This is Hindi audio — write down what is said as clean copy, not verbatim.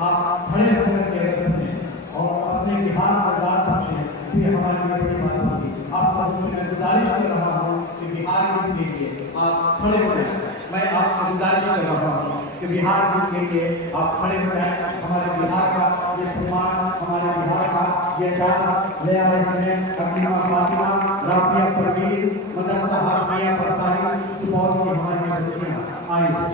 आप खड़े होकर के रस में और अपने बिहार आजाद बख्शे, ये हमारे लिए बड़ी बात होगी। आप सबसे मैं गुजारिश कर रहा हूँ कि बिहार गीत के लिए आप खड़े हो जाए। मैं आपसे गुजारिश कर रहा हूँ कि बिहार गीत के लिए आप खड़े हो जाए। हमारे बिहार का ये सम्मान, हमारे बिहार का ये एजाज ले आ रहे हैं अकीमा फातिमा, राफिया परवीन, मदरसा हाफिया परसारी, सुपौल की हमारी बच्चियाँ। आइए भाई